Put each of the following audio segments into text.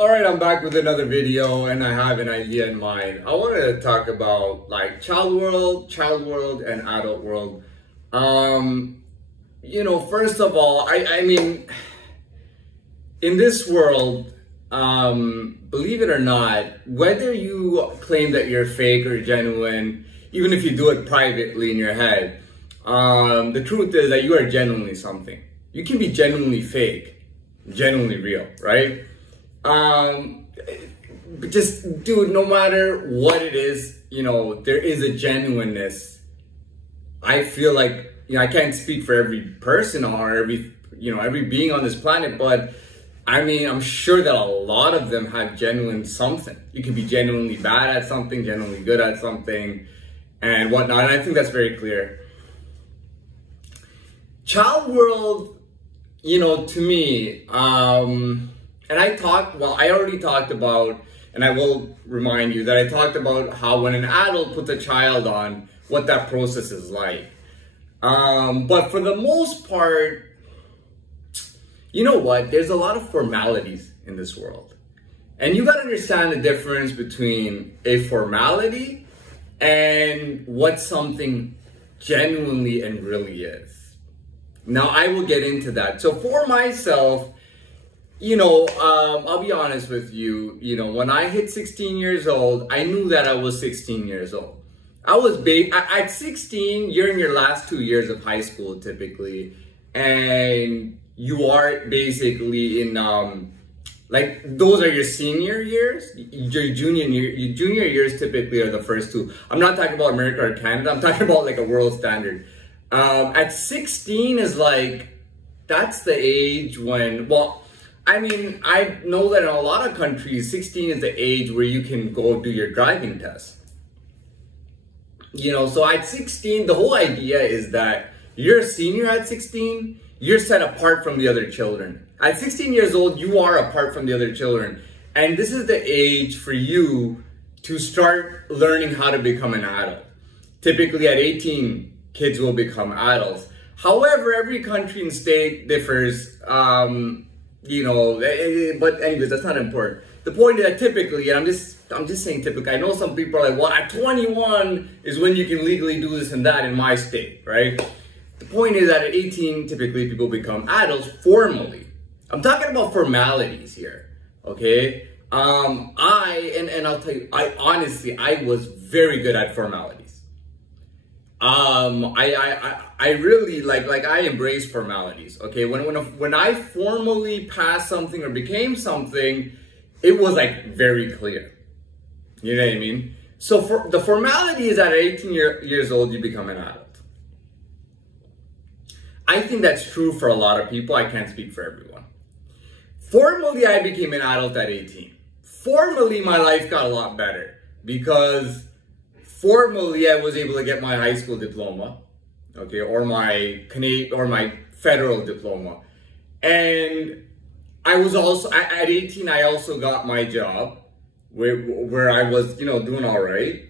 Alright, I'm back with another video and I have an idea in mind. I wanted to talk about like child world, and adult world. First of all, I mean, in this world, believe it or not, whether you claim that you're fake or genuine, even if you do it privately in your head, the truth is that you are genuinely something. You can be genuinely fake, genuinely real, right? But just, dude, no matter what it is, there is a genuineness. I feel like, I can't speak for every person or every being on this planet, but I mean, I'm sure that a lot of them have genuine something. You can be genuinely bad at something, genuinely good at something, and whatnot. And I think that's very clear. Child world, to me, and I already talked about, and I will remind you that I talked about how when an adult puts a child on, what that process is like. But for the most part, you know what? There's a lot of formalities in this world. And you gotta understand the difference between a formality and what something genuinely and really is. Now, I will get into that. So for myself, I'll be honest with you, when I hit 16 years old, I knew that I was 16 years old. I was at 16, you're in your last 2 years of high school typically, and you are basically in, those are your senior years. Your junior years typically are the first two. I'm not talking about America or Canada, I'm talking about like a world standard. At 16 is that's the age when, I mean, I know that in a lot of countries, 16 is the age where you can go do your driving test. So at 16, the whole idea is that you're a senior at 16, you're set apart from the other children. At 16 years old, you are apart from the other children. And this is the age for you to start learning how to become an adult. Typically at 18, kids will become adults. However, every country and state differs. But anyways, that's not important. The point is that typically, and I'm just saying typically, I know some people are like, well, at 21 is when you can legally do this and that in my state, right? The point is that at 18, typically people become adults formally. I'm talking about formalities here, okay? I'll tell you, I was very good at formalities. I really I embrace formalities. Okay, when I formally passed something or became something, it was very clear. You know what I mean? So for the formality is that at 18 years old you become an adult. I think that's true for a lot of people. I can't speak for everyone. Formally, I became an adult at 18. Formally, my life got a lot better because formally, I was able to get my high school diploma, okay, or my federal diploma. And I was also, at 18, I also got my job where I was, doing all right,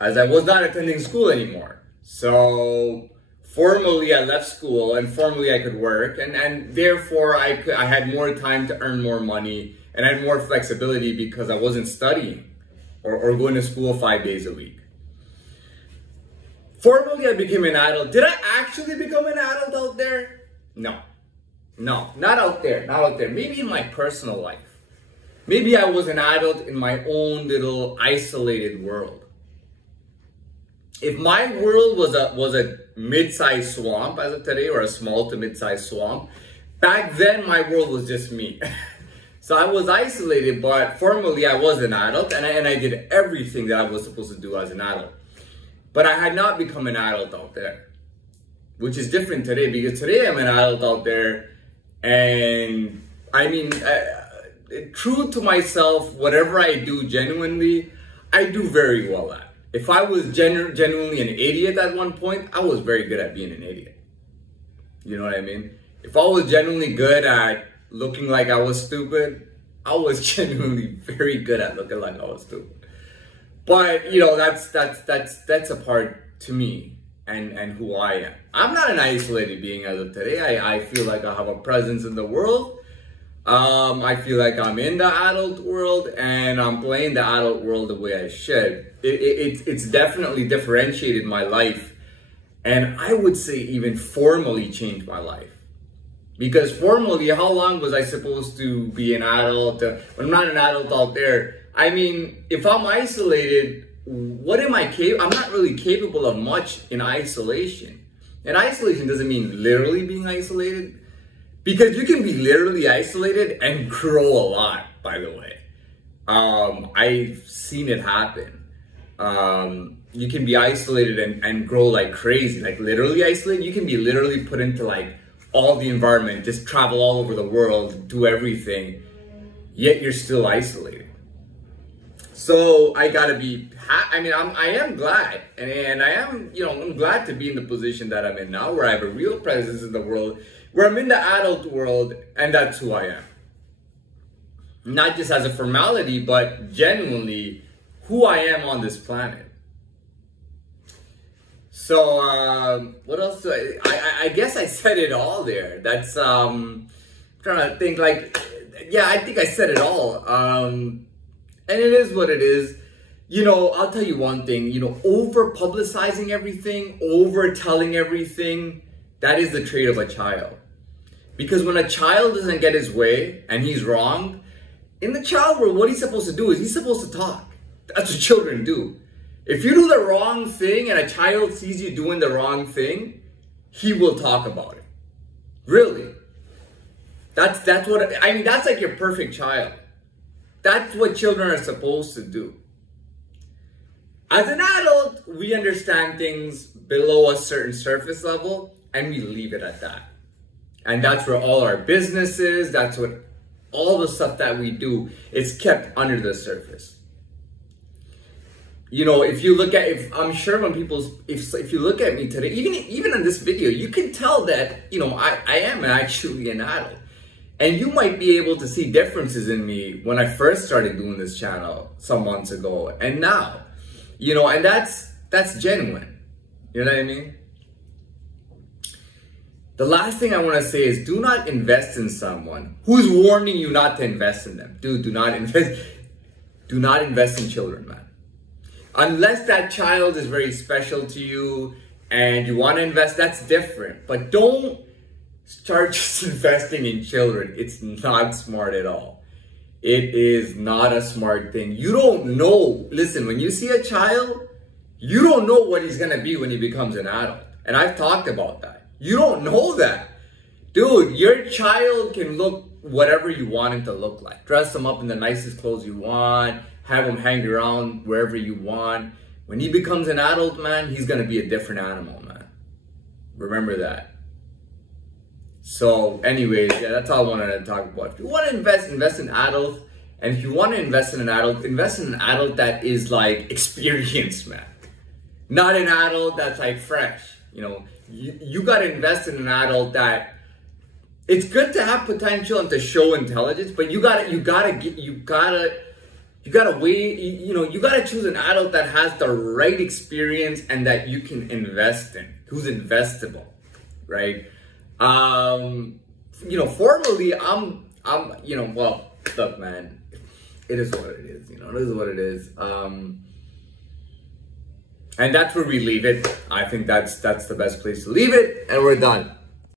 as I was not attending school anymore. So formally, I left school and formally I could work. And therefore, I had more time to earn more money and I had more flexibility because I wasn't studying or going to school 5 days a week. Formally, I became an adult. Did I actually become an adult out there? No, not out there, not out there. Maybe in my personal life. Maybe I was an adult in my own little isolated world. If my world was a mid-sized swamp as of today, or a small to mid-sized swamp, back then my world was just me. So I was isolated, but formally I was an adult, and I did everything that I was supposed to do as an adult. But I had not become an adult out there, which is different today, because today I'm an adult out there, and I mean, true to myself, whatever I do genuinely, I do very well at. If I was genuinely an idiot at one point, I was very good at being an idiot. You know what I mean? If I was genuinely good at looking like I was stupid, I was genuinely very good at looking like I was stupid. But that's a part to me and who I am. I'm not an isolated being as of today. I feel like I have a presence in the world. I feel like I'm in the adult world and I'm playing the adult world the way I should. It's definitely differentiated my life, and I would say even formally changed my life. Because formally, how long was I supposed to be an adult? When I'm not an adult out there, I mean, if I'm isolated, what am I capable? I'm not really capable of much in isolation. And isolation doesn't mean literally being isolated, because you can be literally isolated and grow a lot, by the way. I've seen it happen. You can be isolated and grow like crazy, like literally isolated. You can be literally put into like all the environment, just travel all over the world, do everything, yet you're still isolated. So I gotta be, I am glad, and I am, I'm glad to be in the position that I'm in now, where I have a real presence in the world, where I'm in the adult world, and that's who I am. Not just as a formality, but genuinely who I am on this planet. So, what else do I guess I said it all there. That's, I'm trying to think, like, yeah, I think I said it all. And it is what it is. I'll tell you one thing, over publicizing everything, over telling everything, that is the trait of a child. Because when a child doesn't get his way and he's wrong, in the child world, what he's supposed to do is he's supposed to talk. That's what children do. If you do the wrong thing and a child sees you doing the wrong thing, he will talk about it. Really. That's what, that's like your perfect child. That's what children are supposed to do. As an adult, we understand things below a certain surface level, and we leave it at that. And that's where all our business is. That's what all the stuff that we do is kept under the surface. If you look at, I'm sure when if you look at me today, even in this video, you can tell that, I am actually an adult. And you might be able to see differences in me when I first started doing this channel some months ago and now, and that's genuine. You know what I mean? The last thing I want to say is, do not invest in someone who's warning you not to invest in them. Dude, do not invest in children, man. Unless that child is very special to you and you want to invest, that's different. But don't start just investing in children. It's not smart at all. It is not a smart thing. You don't know. Listen, when you see a child, you don't know what he's going to be when he becomes an adult. And I've talked about that. You don't know that. Dude, your child can look whatever you want him to look like. Dress him up in the nicest clothes you want. Have him hang around wherever you want. When he becomes an adult, man, he's going to be a different animal, man. Remember that. So anyways, yeah, that's all I wanted to talk about. If you want to invest in adults. And if you want to invest in an adult that is like experienced, man. Not an adult that's like fresh. You got to invest in an adult that, it's good to have potential and to show intelligence, but you gotta choose an adult that has the right experience and that you can invest in, who's investable, right? Formally, well, look, man, it is what it is, it is what it is. And that's where we leave it. I think that's the best place to leave it, and we're done.